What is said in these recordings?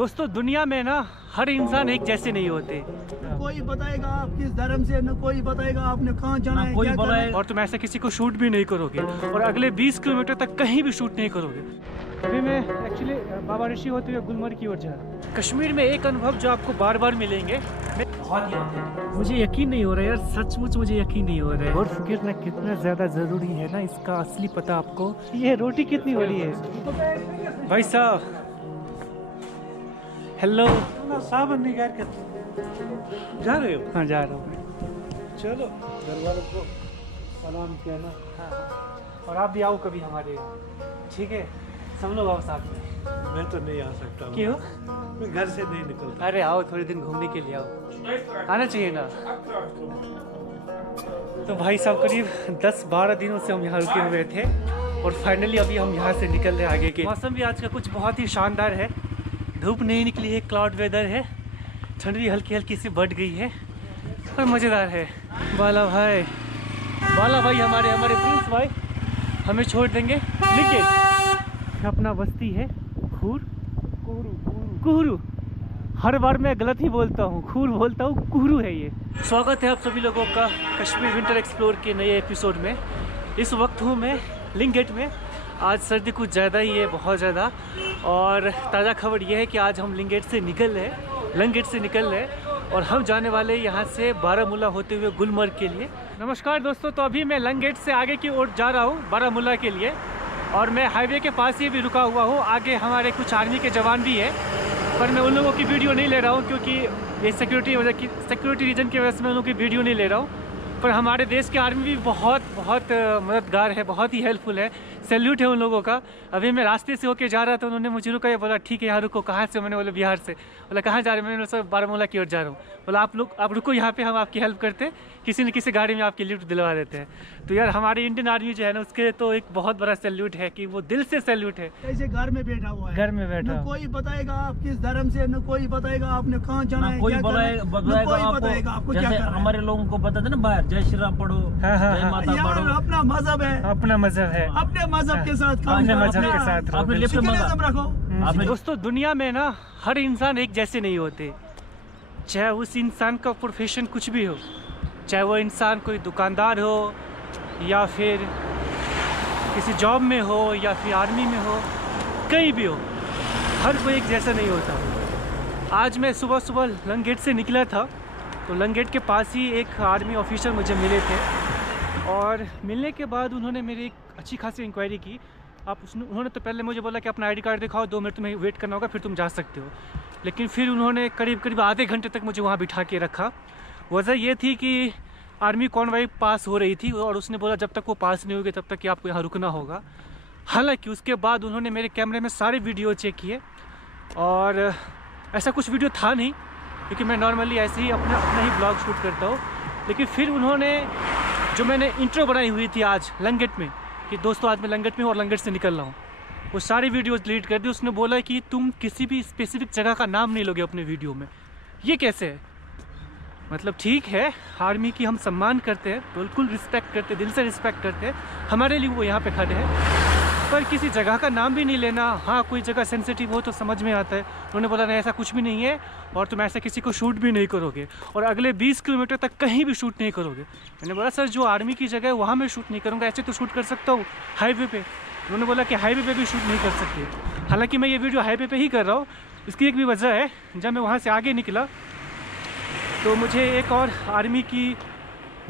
दोस्तों दुनिया में ना हर इंसान एक जैसे नहीं होते। कोई बताएगा आप किस धर्म से, न कोई बताएगा आपने कहाँ जाना है, क्या करना है। और तुम ऐसे किसी को शूट भी नहीं करोगे और अगले 20 किलोमीटर तक कहीं भी शूट नहीं करोगे। अभी मैं एक्चुअली बाबा ऋषि होते हुए गुलमर्ग की ओर जा रहा हूँ। कश्मीर में एक अनुभव जो आपको बार बार मिलेंगे, मुझे यकीन नहीं हो रहा है यार, सचमुच मुझे यकीन नहीं हो रहा है। बर्फ गिरना कितना ज्यादा जरूरी है ना, इसका असली पता आपको। ये रोटी कितनी बड़ी है भाई साहब। हेलो सावन निकाल कर जा रहे हो? हाँ जा रहा हूँ। चलो घर वालों को सलाम कहना। हाँ। और आप भी आओ कभी हमारे यहाँ, ठीक है? सब लोग आओ साथ में। मैं तो नहीं आ सकता। क्यों? मैं घर से नहीं निकलता। अरे आओ, थोड़े दिन घूमने के लिए आओ, आना चाहिए ना। तो भाई साहब करीब 10-12 दिनों से हम यहाँ रुके हुए थे और फाइनली अभी हम यहाँ से निकल रहे हैं आगे के। मौसम भी आज का कुछ बहुत ही शानदार है, धूप नहीं निकली है, क्लाउड वेदर है, ठंड भी हल्की हल्की सी बढ़ गई है और मज़ेदार है। बाला भाई हमारे प्रिंस भाई हमें छोड़ देंगे। लिंगेट अपना बस्ती है, कुहरू। हर बार मैं गलत ही बोलता हूँ, खूर बोलता हूँ, कुहरू है ये। स्वागत है आप सभी लोगों का कश्मीर विंटर एक्सप्लोर के नए एपिसोड में। इस वक्त हूँ मैं लिंगेट में। आज सर्दी कुछ ज़्यादा ही है, बहुत ज़्यादा। और ताज़ा खबर यह है कि आज हम लंगेट से निकल रहे हैं और हम जाने वाले यहाँ से बारामूला होते हुए गुलमर्ग के लिए। नमस्कार दोस्तों, तो अभी मैं लंगेट से आगे की ओर जा रहा हूँ बारामूला के लिए और मैं हाईवे के पास ही भी रुका हुआ हूँ। आगे हमारे कुछ आर्मी के जवान भी है, पर मैं उन लोगों की वीडियो नहीं ले रहा हूँ क्योंकि ये सिक्योरिटी रीजन की वजह से मैं उन लोगों की वीडियो नहीं ले रहा हूँ। पर हमारे देश के आर्मी भी बहुत मददगार है, बहुत ही हेल्पफुल है। सैल्यूट है उन लोगों का। अभी मैं रास्ते से होके जा रहा था, उन्होंने मुझे रुका, बोला ठीक है यहाँ रुको। कहाँ से? मैंने बोला बिहार से। बोला कहाँ जा रहे हैं? मैंने बोला बारामूला की ओर जा रहा हूँ। बोला आप रुको यहाँ पे, हम आपकी हेल्प करते हैं, किसी न किसी गाड़ी में आपकी लिफ्ट दिलवा देते हैं। तो यार हमारी इंडियन आर्मी जो है ना, उसके तो एक बहुत बड़ा सैल्यूट है कि वो दिल से सैल्यूट है। ऐसे घर में बैठा हुआ है, घर में बैठा, न कोई बताएगा आप किस धर्म से, न कोई बताएगा आपने कहाँ जाना है, कोई क्या करना है, न कोई बताएगा आपको क्या करना है। हमारे लोगों को बताते ना बाहर, जय श्री राम पढ़ो, जय माता पढ़ो। अपना मजहब है, अपना मजहब है, अपने मजहब के साथ अपने मजहब के साथ अपने लिफ्ट में रखो। दोस्तों दुनिया में ना हर इंसान एक जैसे नहीं होते, चाहे उस इंसान का प्रोफेशन कुछ भी हो, चाहे वो इंसान कोई दुकानदार हो या फिर किसी जॉब में हो या फिर आर्मी में हो, कहीं भी हो, हर कोई एक जैसा नहीं होता। आज मैं सुबह लंगेट से निकला था, तो लंगेट के पास ही एक आर्मी ऑफिसर मुझे मिले थे और मिलने के बाद उन्होंने मेरी एक अच्छी खासी इंक्वायरी की। उन्होंने तो पहले मुझे बोला कि अपना आईडी कार्ड दिखाओ, 2 मिनट तुम्हें वेट करना होगा, फिर तुम जा सकते हो। लेकिन फिर उन्होंने करीब आधे घंटे तक मुझे वहाँ बिठा के रखा। वजह ये थी कि आर्मी कॉन्वॉय पास हो रही थी और उसने बोला जब तक वो पास नहीं होगी तब तक कि आपको यहाँ रुकना होगा। हालांकि उसके बाद उन्होंने मेरे कैमरे में सारे वीडियो चेक किए और ऐसा कुछ वीडियो था नहीं, क्योंकि मैं नॉर्मली ऐसे ही अपना ही ब्लॉग शूट करता हूँ। लेकिन फिर उन्होंने जो मैंने इंट्रो बनाई हुई थी आज लंगेट में, कि दोस्तों आज मैं लंगेट में हूँ और लंगेट से निकल रहा हूँ, वो सारी वीडियोस डिलीट कर दी। उसने बोला कि तुम किसी भी स्पेसिफिक जगह का नाम नहीं लोगे अपने वीडियो में। ये कैसे है? मतलब ठीक है, आर्मी की हम सम्मान करते हैं, बिल्कुल रिस्पेक्ट करते हैं, दिल से रिस्पेक्ट करते हैं, हमारे लिए वो यहाँ पे खड़े हैं, पर किसी जगह का नाम भी नहीं लेना। हाँ, कोई जगह सेंसिटिव हो तो समझ में आता है। उन्होंने बोला नहीं ऐसा कुछ भी नहीं है और तुम ऐसा किसी को शूट भी नहीं करोगे और अगले 20 किलोमीटर तक कहीं भी शूट नहीं करोगे। मैंने बोला सर जो आर्मी की जगह है वहाँ मैं शूट नहीं करूँगा, ऐसे तो शूट कर सकता हूँ हाईवे पे। उन्होंने बोला कि हाईवे पे भी शूट नहीं कर सकते। हालांकि मैं ये वीडियो हाईवे पे ही कर रहा हूँ। इसकी एक भी वजह है, जब मैं वहाँ से आगे निकला तो मुझे एक और आर्मी की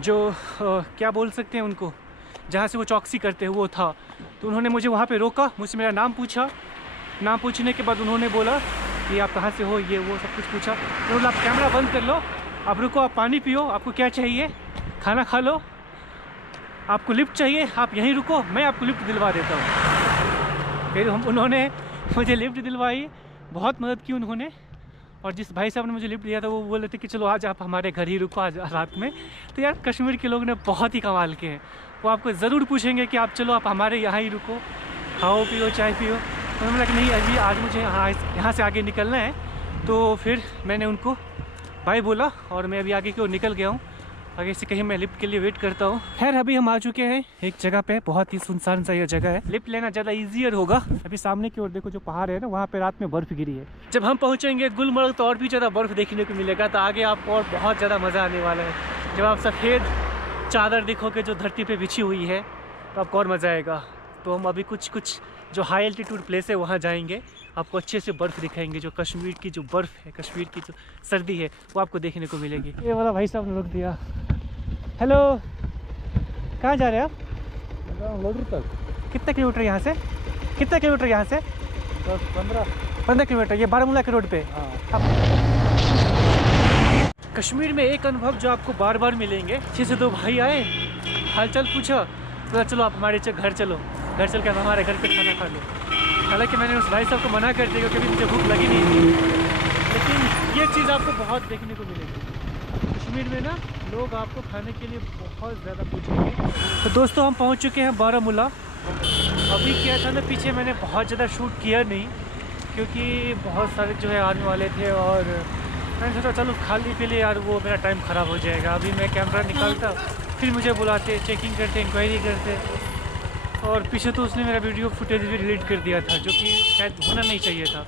जो क्या बोल सकते हैं उनको, जहाँ से वो चौकसी करते हैं वो था। तो उन्होंने मुझे वहाँ पे रोका, मुझसे मेरा नाम पूछा। नाम पूछने के बाद उन्होंने बोला कि आप कहाँ से हो, ये वो सब कुछ पूछा। उन्होंने बोला आप कैमरा बंद कर लो, आप रुको, आप पानी पियो, आपको क्या चाहिए, खाना खा लो, आपको लिफ्ट चाहिए, आप यहीं रुको, मैं आपको लिफ्ट दिलवा देता हूँ। फिर उन्होंने मुझे लिफ्ट दिलवाई, बहुत मदद की उन्होंने। और जिस भाई साहब ने मुझे लिफ्ट दिया था वो बोल रहे थे कि चलो आज आप हमारे घर ही रुको आज रात में। तो यार कश्मीर के लोग ने बहुत ही कमाल के हैं, वो आपको ज़रूर पूछेंगे कि आप चलो आप हमारे यहाँ ही रुको, खाओ पियो चाय पियो। उन्होंने बोला कि नहीं अभी आज मुझे यहाँ से आगे निकलना है। तो फिर मैंने उनको भाई बोला और मैं अभी आगे की ओर निकल गया हूँ आगे से कहीं मैं लिफ्ट के लिए वेट करता हूँ। खैर अभी हम आ चुके हैं एक जगह पे, बहुत ही सुनसान सा यह जगह है। लिफ्ट लेना ज़्यादा ईजियर होगा। अभी सामने की ओर देखो जो पहाड़ है ना, वहाँ पे रात में बर्फ़ गिरी है। जब हम पहुँचेंगे गुलमर्ग तो और भी ज़्यादा बर्फ़ देखने को मिलेगा, तो आगे आपको और बहुत ज़्यादा मज़ा आने वाला है। जब आप सफ़ेद चादर देखोगे जो धरती पर बिछी हुई है तो आपको और मज़ा आएगा। तो हम अभी कुछ जो हाई एल्टीट्यूड प्लेस है वहाँ जाएंगे, आपको अच्छे से बर्फ़ दिखाएंगे। जो कश्मीर की जो बर्फ़ है, कश्मीर की जो सर्दी है वो आपको देखने को मिलेगी। ये वाला भाई साहब ने रोक दिया। हेलो, कहाँ जा रहे हैं आप? लोडर तक। कितना किलोमीटर यहाँ से? कितना किलोमीटर यहाँ से? 15 किलोमीटर। ये बारामूला के रोड पे। कश्मीर में एक अनुभव जो आपको बार बार मिलेंगे। अच्छे से दो भाई आए, हालचाल पूछा, तो चलो आप हमारे घर चलो, घर चल के हमारे घर पे खाना खा लो। हालांकि मैंने उस भाई साहब को मना कर दिया क्योंकि मुझे भूख लगी नहीं थी, लेकिन ये चीज़ आपको बहुत देखने को मिलेगी। कश्मीर में ना लोग आपको खाने के लिए बहुत ज़्यादा पूछेंगे। तो दोस्तों हम पहुंच चुके हैं बारामूला। अभी क्या था ना, पीछे मैंने बहुत ज़्यादा शूट किया नहीं क्योंकि बहुत सारे जो है आने वाले थे और मैंने सोचा चलो खाली पी ले यार, वो मेरा टाइम ख़राब हो जाएगा। अभी मैं कैमरा निकालता, फिर मुझे बुलाते, चेकिंग करते, इंक्वायरी करते, और पीछे तो उसने मेरा वीडियो फुटेज भी डिलीट कर दिया था जो कि शायद होना नहीं चाहिए था।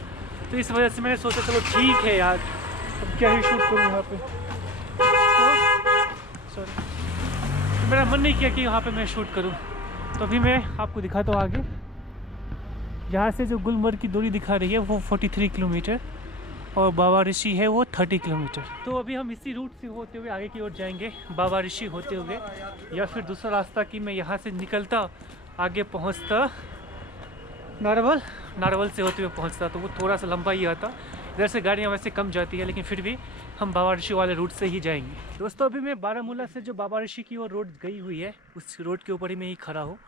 तो इस वजह से मैंने सोचा चलो ठीक है यार, अब क्या ही शूट करूँ यहाँ पे। तो मेरा मन नहीं किया कि यहाँ पे मैं शूट करूँ। तो अभी मैं आपको दिखाता हूँ आगे। यहाँ से जो गुलमर्ग की दूरी दिखा रही है वो 43 किलोमीटर और बाबा ऋषि है वो 30 किलोमीटर। तो अभी हम इसी रूट से होते हुए आगे की ओर जाएंगे, बाबा ऋषि होते हुए, या फिर दूसरा रास्ता कि मैं यहाँ से निकलता आगे पहुँचता नारवल से होते हुए पहुँचता, तो वो थोड़ा सा लंबा ही आता। इधर से गाड़ियाँ वैसे कम जाती है, लेकिन फिर भी हम बाबा ऋषि वाले रूट से ही जाएंगे। दोस्तों अभी मैं बारामूला से जो बाबा ऋषि की ओर रोड गई हुई है उस रोड के ऊपर ही मैं ही खड़ा हूँ,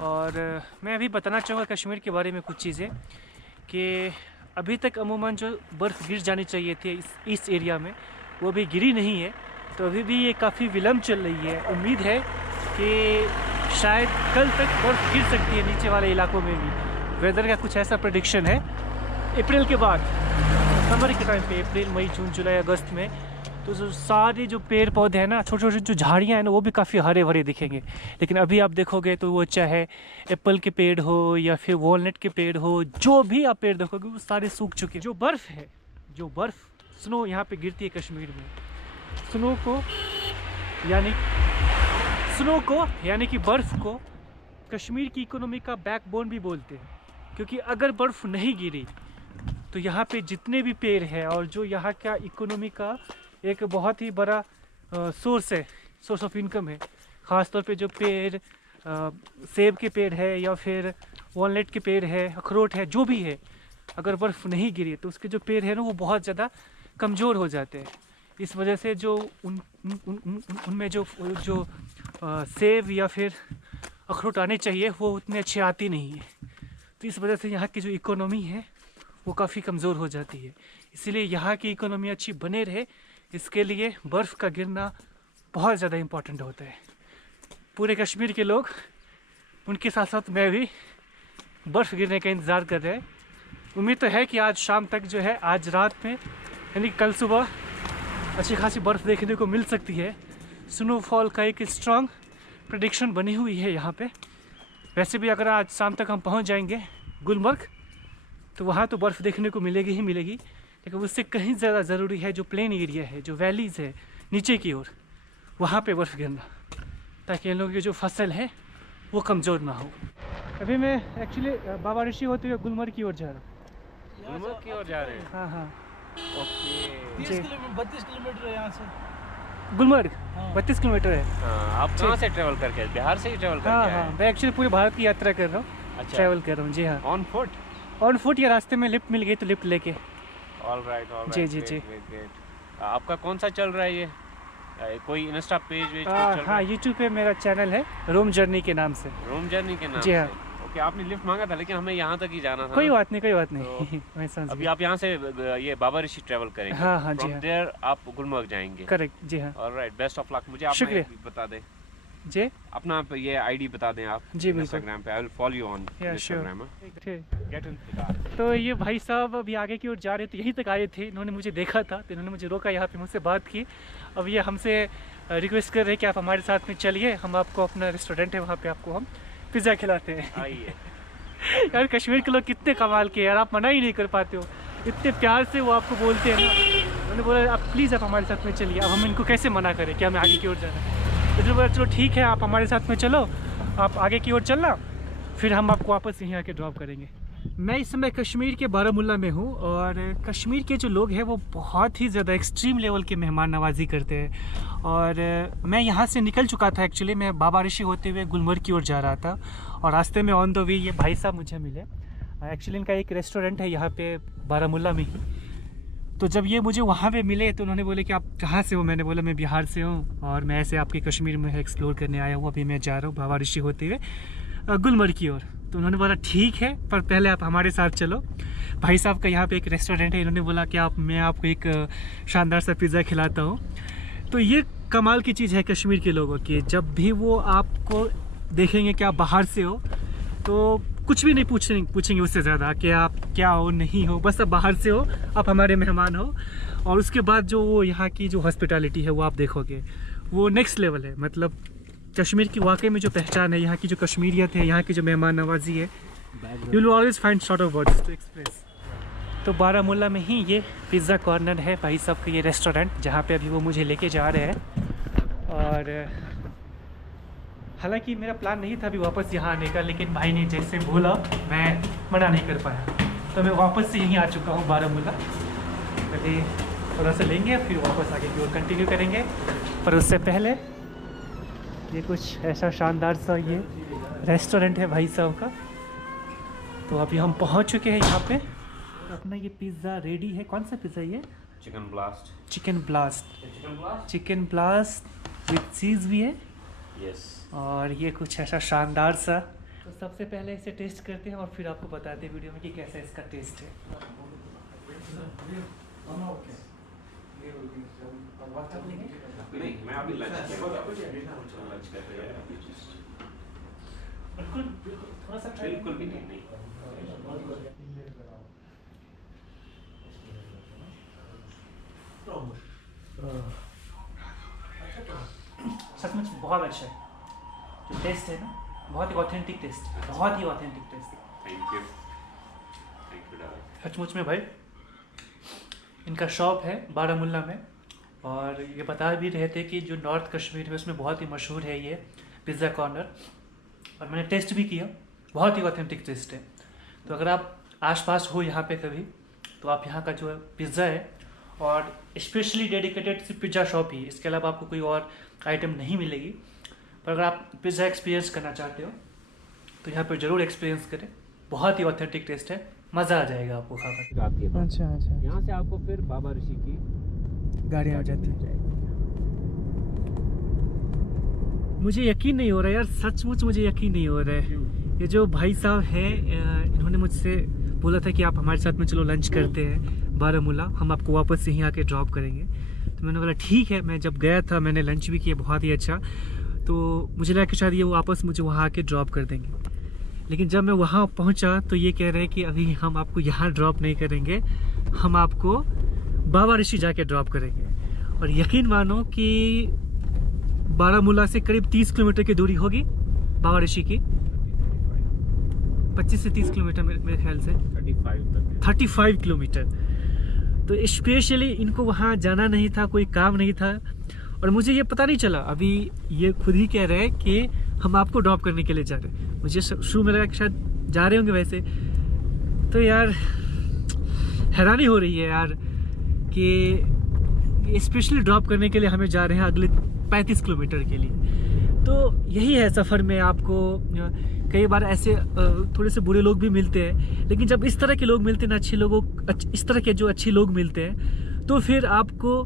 और मैं अभी बताना चाहूँगा कश्मीर के बारे में कुछ चीज़ें कि अभी तक अमूमन जो बर्फ़ गिर जानी चाहिए थी इस एरिया में वो अभी गिरी नहीं है। तो अभी भी ये काफ़ी विलम्ब चल रही है। उम्मीद है कि शायद कल तक बर्फ़ गिर सकती है नीचे वाले इलाकों में भी। वेदर का कुछ ऐसा प्रेडिक्शन है अप्रैल के बाद, समर के टाइम पे, अप्रैल मई जून जुलाई अगस्त में, तो जो सारे जो पेड़ पौधे हैं ना, छोटे छोटे जो झाड़ियाँ हैं ना, वो भी काफ़ी हरे भरे दिखेंगे। लेकिन अभी आप देखोगे तो वो चाहे एप्पल के पेड़ हो या फिर वॉलनट के पेड़ हो, जो भी आप पेड़ देखोगे वो सारे सूख चुके हैं। जो बर्फ़ है, जो बर्फ़ स्नो यहाँ पे गिरती है कश्मीर में, स्नो को यानी कि बर्फ़ को कश्मीर की इकोनॉमी का बैकबोन भी बोलते हैं। क्योंकि अगर बर्फ़ नहीं गिरी तो यहाँ पे जितने भी पेड़ हैं और जो यहाँ का इकोनॉमी का एक बहुत ही बड़ा सोर्स ऑफ इनकम है, ख़ासतौर पे जो पेड़ सेब के पेड़ है या फिर वॉलनट के पेड़ है, अखरोट है, जो भी है, अगर बर्फ़ नहीं गिरी तो उसके जो पेड़ है ना वो बहुत ज़्यादा कमज़ोर हो जाते हैं। इस वजह से जो उनमें जो सेब या फिर अखरोट आने चाहिए वो उतने अच्छे आती नहीं है। तो इस वजह से यहाँ की जो इकोनॉमी है वो काफ़ी कमज़ोर हो जाती है। इसीलिए यहाँ की इकोनॉमी अच्छी बने रहे, इसके लिए बर्फ़ का गिरना बहुत ज़्यादा इम्पोर्टेंट होता है। पूरे कश्मीर के लोग, उनके साथ साथ मैं भी बर्फ़ गिरने का इंतज़ार कर रहे हैं। उम्मीद तो है कि आज शाम तक जो है, आज रात में यानी कल सुबह अच्छी खासी बर्फ़ देखने को मिल सकती है। स्नोफॉल का एक स्ट्रॉन्ग प्रेडिक्शन बनी हुई है यहाँ पे। वैसे भी अगर आज शाम तक हम पहुँच जाएंगे गुलमर्ग तो वहाँ तो बर्फ़ देखने को मिलेगी ही मिलेगी, लेकिन उससे कहीं ज़्यादा ज़रूरी है जो प्लेन एरिया है, जो वैलीज़ है नीचे की ओर, वहाँ पे बर्फ़ गिरना, ताकि इन लोगों की जो फसल है वो कमज़ोर ना हो। अभी मैं एक्चुअली बाबा ऋषि होते हुए गुलमर्ग की ओर जा रहा हूँ। गुलमर्ग की ओर जा रहे हैं? हाँ हाँ, ओके। 32 किलोमीटर है यहाँ से गुलमर्ग। हाँ। 32 किलोमीटर है। हाँ, आप कहाँ से ट्रेवल करके? बिहार से ही ट्रेवल करके हाँ आए हाँ, हैं? मैं एक्चुअली पूरे भारत की यात्रा कर रहा हूँ, अच्छा, ट्रैवल कर रहा हूँ। जी हाँ, ऑन फुट? ऑन फुट या रास्ते में लिफ्ट मिल गई तो लिफ्ट लेके। ऑल राइट, जी, जी, जी। आपका कौन सा चल रहा है ये? कोई इंस्टा पेज वेज कुछ चल रहा हाँ, है? यूट्यूब पे मेरा चैनल है रोम जर्नी के नाम से। रोम जर्नी के नाम जी हाँ। से? ओके, आपने लिफ्ट मांगा था लेकिन हमें यहाँ तक ही जाना था। कोई ना? बात नहीं, कोई बात नहीं। मैं समझ अभी गया। आप यहाँ से ये बाबा ऋषि ट्रेवल करेंगे? हाँ हाँ, जी From हाँ, there आप गुलमर्ग जाएंगे? करेक्ट, जी हाँ। Alright, best of luck. मुझे आप शुक्रिया। बता दें। जी अपना ये आईडी बता दें आप जी, बिल्कुल। इंस्टाग्राम पे। I will follow you on या इंस्टाग्राम। गेट इन तो ये भाई साहब अभी आगे की ओर जा रहे थे, यहीं तक आए थे, इन्होंने मुझे देखा था तो इन्होंने मुझे रोका, यहाँ पे मुझसे बात की। अब ये हमसे रिक्वेस्ट कर रहे हैं कि आप हमारे साथ में चलिए, हम आपको अपना रेस्टोरेंट है वहाँ पे आपको हम पिज़्ज़ा खिलाते हैं। आइए। यार कश्मीर के लोग कितने कमाल के यार, आप मना ही नहीं कर पाते हो, इतने प्यार से वो आपको बोलते हैं ना। उन्होंने बोला आप प्लीज़ आप हमारे साथ में चलिए। अब हम इनको कैसे मना करें कि हमें आगे की ओर जाना है। तो इन्होंने बोला चलो ठीक है आप हमारे साथ में चलो, आप आगे की ओर चलना, फिर हम आपको वापस यहीं आके ड्रॉप करेंगे। मैं इस समय कश्मीर के बारामूला में हूँ और कश्मीर के जो लोग हैं वो बहुत ही ज़्यादा एक्सट्रीम लेवल के मेहमान नवाजी करते हैं। और मैं यहाँ से निकल चुका था, एक्चुअली मैं बाबा ऋषि होते हुए गुलमर्ग की ओर जा रहा था और रास्ते में ऑन द वे ये भाई साहब मुझे मिले। एक्चुअली इनका एक रेस्टोरेंट है यहाँ पे बारामूला में ही। तो जब ये मुझे वहाँ पे मिले तो उन्होंने बोले कि आप कहाँ से हो। मैंने बोला मैं बिहार से हूँ और मैं ऐसे आपके कश्मीर में एक्सप्लोर करने आया हूँ, अभी मैं जा रहा हूँ बाबा ऋषि होते हुए गुलमर्ग की ओर। तो उन्होंने बोला ठीक है पर पहले आप हमारे साथ चलो। भाई साहब का यहाँ पे एक रेस्टोरेंट है, इन्होंने बोला कि मैं आपको एक शानदार सा पिज़्ज़ा खिलाता हूँ। तो ये कमाल की चीज़ है कश्मीर के लोगों की, जब भी वो आपको देखेंगे कि आप बाहर से हो तो कुछ भी नहीं पूछेंगे उससे ज़्यादा कि आप क्या हो नहीं हो, बस आप बाहर से हो, आप हमारे मेहमान हो। और उसके बाद जो वो यहाँ की जो हॉस्पिटैलिटी है वो आप देखोगे वो नेक्स्ट लेवल है। मतलब कश्मीर की वाकई में जो पहचान है, यहाँ की जो कश्मीरियत है, यहाँ की जो मेहमान नवाजी है, you will always find short of words to express. तो बारामूला में ही ये पिज़्ज़ा कॉर्नर है भाई साहब का, ये रेस्टोरेंट जहाँ पे अभी वो मुझे लेके जा रहे हैं। और हालांकि मेरा प्लान नहीं था अभी वापस यहाँ आने का, लेकिन भाई ने जैसे बोला मैं मना नहीं कर पाया, तो मैं वापस से यहीं आ चुका हूँ बारामूला। पहले थोड़ा सा लेंगे फिर वापस आगे की ओर कंटिन्यू करेंगे, पर उससे पहले ये कुछ ऐसा शानदार सा ये रेस्टोरेंट है भाई साहब का। तो अभी हम पहुँच चुके हैं यहाँ पे। अपना ये पिज़्ज़ा रेडी है। कौन सा पिज़्ज़ा ये? Chicken blast. Chicken blast, chicken blast with चीज़ भी है। यस। और ये कुछ ऐसा शानदार सा। तो सबसे पहले इसे टेस्ट करते हैं और फिर आपको बताते हैं वीडियो में कि कैसा इसका टेस्ट है। नहीं, मैं अभी लंच कर रहा हूँ। बिल्कुल थोड़ा सा बिल्कुल भी नहीं। सचमुच बहुत अच्छा है, जो टेस्ट है ना बहुत ही ऑथेंटिक टेस्ट, बहुत ही ऑथेंटिक टेस्ट। थैंक यू सचमुच में भाई। इनका शॉप है बारामूला में और ये बता भी रहे थे कि जो नॉर्थ कश्मीर है उसमें बहुत ही मशहूर है ये पिज़्ज़ा कॉर्नर। और मैंने टेस्ट भी किया, बहुत ही ऑथेंटिक टेस्ट है। तो अगर आप आसपास हो यहाँ पे कभी तो आप यहाँ का जो पिज़्ज़ा है, और स्पेशली डेडिकेटेड सिर्फ पिज़्ज़ा शॉप ही, इसके अलावा आपको कोई और आइटम नहीं मिलेगी। पर अगर आप पिज़्ज़ा एक्सपीरियंस करना चाहते हो तो यहाँ पर ज़रूर एक्सपीरियंस करें, बहुत ही ऑथेंटिक टेस्ट है, मज़ा आ जाएगा आपको खाकर। अच्छा। यहाँ से आपको फिर बाबा ऋषि की गाड़ी आ जाती है। मुझे यकीन नहीं हो रहा है यार, सचमुच मुझे यकीन नहीं हो रहा है। ये जो भाई साहब हैं इन्होंने मुझसे बोला था कि आप हमारे साथ में चलो लंच करते हैं बारामूला, हम आपको वापस यहीं आके ड्रॉप करेंगे। तो मैंने बोला ठीक है। मैं जब गया था मैंने लंच भी किया बहुत ही अच्छा, तो मुझे लगा कि शायद ये वापस मुझे वहाँ आके ड्रॉप कर देंगे। लेकिन जब मैं वहाँ पहुँचा तो ये कह रहे हैं कि अभी हम आपको यहाँ ड्रॉप नहीं करेंगे, हम आपको बाबा ऋषि जाके ड्रॉप करेंगे। और यकीन मानो कि बारामूला से करीब 30 किलोमीटर की दूरी होगी बाबा ऋषि की, 25 से 30 किलोमीटर मेरे ख्याल से 35 किलोमीटर। तो स्पेशली इनको वहाँ जाना नहीं था, कोई काम नहीं था, और मुझे ये पता नहीं चला। अभी ये खुद ही कह रहे हैं कि हम आपको ड्रॉप करने के लिए जा रहे हैं। मुझे शुरू में लगा कि शायद जा रहे होंगे वैसे। तो यार हैरानी हो रही है यार कि स्पेशली ड्रॉप करने के लिए हमें जा रहे हैं अगले 35 किलोमीटर के लिए। तो यही है सफ़र में, आपको कई बार ऐसे थोड़े से बुरे लोग भी मिलते हैं, लेकिन जब इस तरह के लोग मिलते हैं ना, इस तरह के जो अच्छे लोग मिलते हैं, तो फिर आपको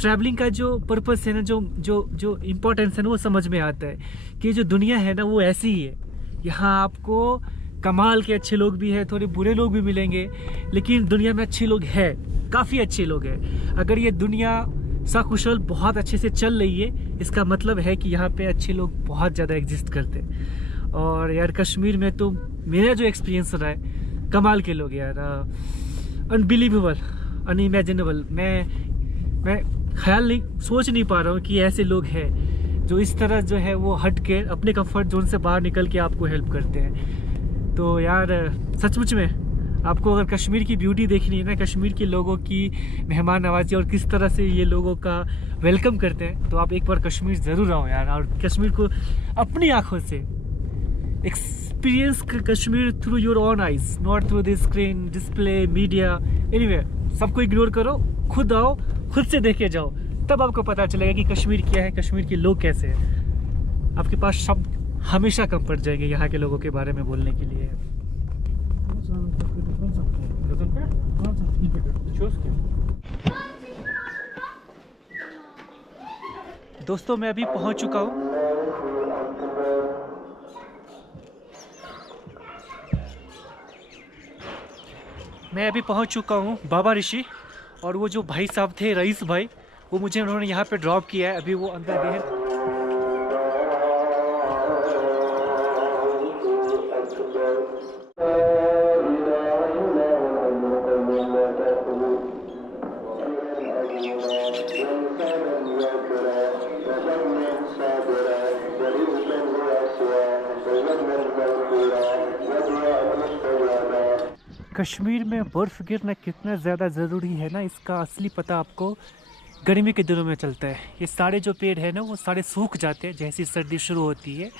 ट्रैवलिंग का जो पर्पस है ना, जो इम्पोर्टेंस है ना, वो समझ में आता है कि जो दुनिया है ना वो ऐसी ही है। यहाँ आपको कमाल के अच्छे लोग भी हैं, थोड़े बुरे लोग भी मिलेंगे, लेकिन दुनिया में अच्छे लोग हैं, काफ़ी अच्छे लोग हैं। अगर ये दुनिया सकुशल बहुत अच्छे से चल रही है, इसका मतलब है कि यहाँ पे अच्छे लोग बहुत ज़्यादा एग्जिस्ट करते हैं। और यार कश्मीर में तो मेरा जो एक्सपीरियंस रहा है, कमाल के लोग यार, अनबिलीवेबल, अनइमेजिनेबल। मैं ख्याल नहीं, सोच नहीं पा रहा हूँ कि ऐसे लोग हैं जो इस तरह जो है वो हट के अपने कंफर्ट जोन से बाहर निकल के आपको हेल्प करते हैं। तो यार सचमुच में आपको अगर कश्मीर की ब्यूटी देखनी है ना, कश्मीर के लोगों की मेहमान नवाजी और किस तरह से ये लोगों का वेलकम करते हैं, तो आप एक बार कश्मीर ज़रूर आओ यार, और कश्मीर को अपनी आंखों से experience Kashmir through your own eyes, not through the screen, display, media, anyway. सबको इग्नोर करो, खुद आओ, खुद से देखे जाओ, तब आपको पता चलेगा कि कश्मीर क्या है, कश्मीर के लोग कैसे हैं। आपके पास शब्द हमेशा कम पड़ जाएंगे यहाँ के लोगों के बारे में बोलने के लिए। दोस्तों मैं अभी पहुंच चुका हूं। बाबा ऋषि, और वो जो भाई साहब थे, रईस भाई, वो मुझे उन्होंने यहाँ पे ड्रॉप किया है। अभी वो अंदर भी है। कश्मीर में बर्फ़ गिरना कितना ज़्यादा ज़रूरी है ना, इसका असली पता आपको गर्मी के दिनों में चलता है। ये सारे जो पेड़ हैं ना, वो सारे सूख जाते हैं जैसी सर्दी शुरू होती है।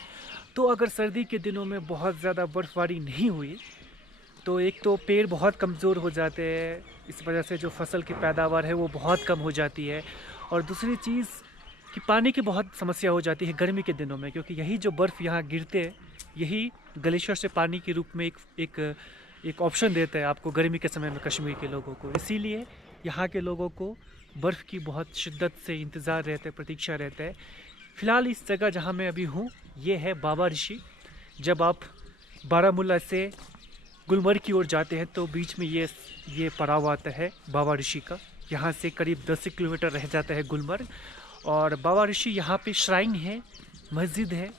तो अगर सर्दी के दिनों में बहुत ज़्यादा बर्फ़बारी नहीं हुई तो एक तो पेड़ बहुत कमज़ोर हो जाते हैं, इस वजह से जो फसल की पैदावार है वो बहुत कम हो जाती है। और दूसरी चीज़ कि पानी की बहुत समस्या हो जाती है गर्मी के दिनों में, क्योंकि यही जो बर्फ़ यहाँ गिरते हैं, यही ग्लेशियर से पानी के रूप में एक ऑप्शन देता है आपको गर्मी के समय में कश्मीर के लोगों को। इसीलिए यहाँ के लोगों को बर्फ़ की बहुत शिद्दत से इंतज़ार रहता है, प्रतीक्षा रहता है। फ़िलहाल इस जगह जहाँ मैं अभी हूँ, ये है बाबा ऋषि। जब आप बारामूला से गुलमर्ग की ओर जाते हैं तो बीच में ये पड़ाव आता है बाबा ऋषि का। यहाँ से करीब 10 किलोमीटर रह जाता है गुलमर्ग। और बाबा ऋषि यहाँ पे श्राइन है, मस्जिद है,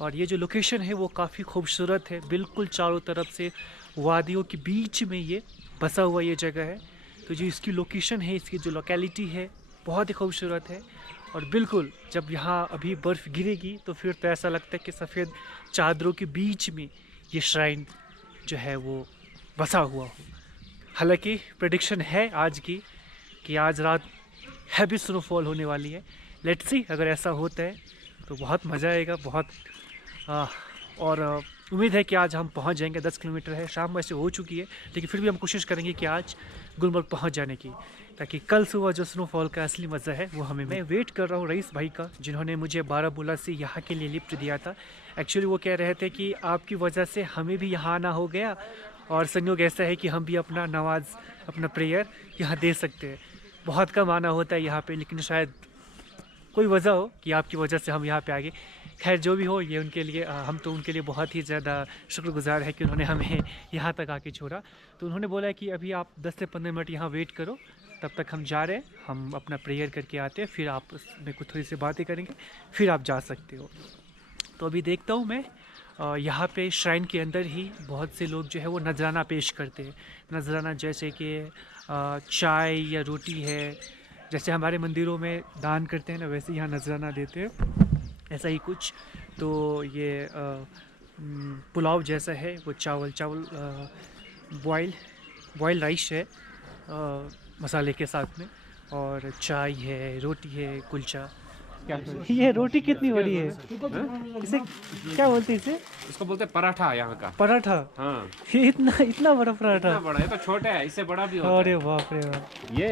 और ये जो लोकेशन है वो काफ़ी खूबसूरत है। बिल्कुल चारों तरफ से वादियों के बीच में ये बसा हुआ ये जगह है। तो जो इसकी लोकेशन है, इसकी जो लोकेलिटी है, बहुत ही खूबसूरत है। और बिल्कुल जब यहाँ अभी बर्फ़ गिरेगी तो फिर तो ऐसा लगता है कि सफ़ेद चादरों के बीच में ये श्राइन जो है वो बसा हुआ हो। हालांकि प्रेडिक्शन है आज की कि आज रात हैवी स्नोफॉल होने वाली है। लेट्स सी, अगर ऐसा होता है तो बहुत मज़ा आएगा, और उम्मीद है कि आज हम पहुंच जाएंगे। 10 किलोमीटर है, शाम वैसे हो चुकी है, लेकिन फिर भी हम कोशिश करेंगे कि आज गुलमर्ग पहुंच जाने की, ताकि कल सुबह जो स्नोफॉल का असली मज़ा है वो हमें। मैं वेट कर रहा हूँ रईस भाई का, जिन्होंने मुझे बारामूला से यहाँ के लिए लिफ्ट दिया था। एक्चुअली वो कह रहे थे कि आपकी वजह से हमें भी यहाँ आना हो गया, और संयोग ऐसा है कि हम भी अपना नमाज, अपना प्रेयर यहाँ दे सकते हैं। बहुत कम आना होता है यहाँ पर, लेकिन शायद कोई वजह हो कि आपकी वजह से हम यहाँ पे आ गए। खैर जो भी हो, ये उनके लिए, हम तो उनके लिए बहुत ही ज़्यादा शुक्रगुजार है कि उन्होंने हमें यहाँ तक आके छोड़ा। तो उन्होंने बोला कि अभी आप 10 से 15 मिनट यहाँ वेट करो, तब तक हम जा रहे हैं, हम अपना प्रेयर करके आते हैं, फिर आप उसमें कुछ थोड़ी सी बातें करेंगे, फिर आप जा सकते हो। तो अभी देखता हूँ मैं, यहाँ पे श्राइन के अंदर ही बहुत से लोग जो है वो नजराना पेश करते हैं। नजराना जैसे कि चाय या रोटी है, जैसे हमारे मंदिरों में दान करते हैं ना, वैसे यहाँ नजराना देते हैं, ऐसा ही कुछ। तो ये पुलाव जैसा है, वो चावल बॉयल राइस है मसाले के साथ में, और चाय है, रोटी है, कुलचा। ये रोटी कितनी बड़ी है? इसे क्या बोलते हैं? इसे इसको बोलते हैं पराठा यहाँ का। पराठा? हाँ। ये इतना बड़ा पराठा? इतना बड़ा, ये तो छोटा है, इससे बड़ा भी होता है। अरे बाप रे बाप। ये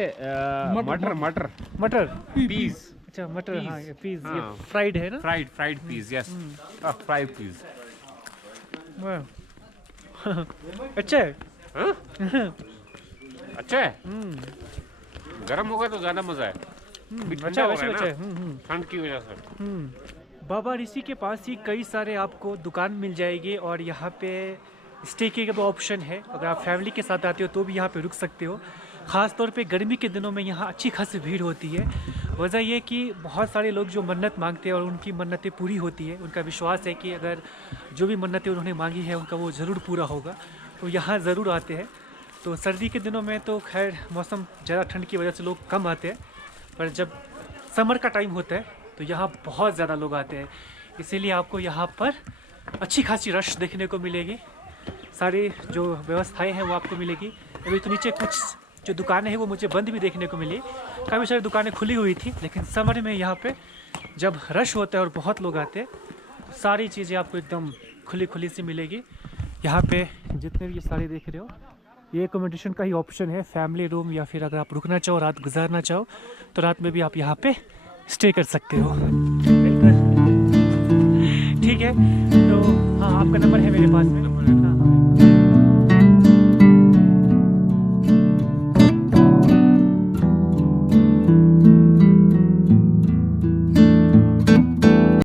मटर पीस। अच्छा मटर, हाँ ये पीस, हाँ। ये फ्राइड है ना? Fried piece, yes, fried piece. अच्छा है। अच्छा है। गरम होगा तो ज्यादा मजा है। अच्छा है। ठंड की वजह से। बाबा ऋषि के पास ही कई सारे आपको दुकान मिल जाएगी, और यहाँ पे स्टे के ऑप्शन है। अगर आप फैमिली के साथ आते हो तो भी यहाँ पे रुक सकते हो। ख़ास तौर पे गर्मी के दिनों में यहाँ अच्छी खासी भीड़ होती है। वजह ये कि बहुत सारे लोग जो मन्नत मांगते हैं और उनकी मन्नतें पूरी होती है, उनका विश्वास है कि अगर जो भी मन्नतें उन्होंने मांगी है उनका वो ज़रूर पूरा होगा, तो यहाँ ज़रूर आते हैं। तो सर्दी के दिनों में तो खैर मौसम ज़्यादा ठंड की वजह से लोग कम आते हैं, पर जब समर का टाइम होता है तो यहाँ बहुत ज़्यादा लोग आते हैं। इसीलिए आपको यहाँ पर अच्छी खासी रश देखने को मिलेगी। सारी जो व्यवस्थाएं हैं वो आपको मिलेगी। अभी तो नीचे कुछ जो दुकानें हैं वो मुझे बंद भी देखने को मिली, काफ़ी सारी दुकानें खुली हुई थी, लेकिन समर में यहाँ पे जब रश होता है और बहुत लोग आते हैं तो सारी चीज़ें आपको एकदम खुली खुली सी मिलेगी। यहाँ पे जितने भी ये सारे देख रहे हो, ये एकोमोडेशन का ही ऑप्शन है, फैमिली रूम, या फिर अगर आप रुकना चाहो, रात गुजारना चाहो तो रात में भी आप यहाँ पे स्टे कर सकते हो। ठीक है, तो हाँ आपका नंबर है मेरे पास में।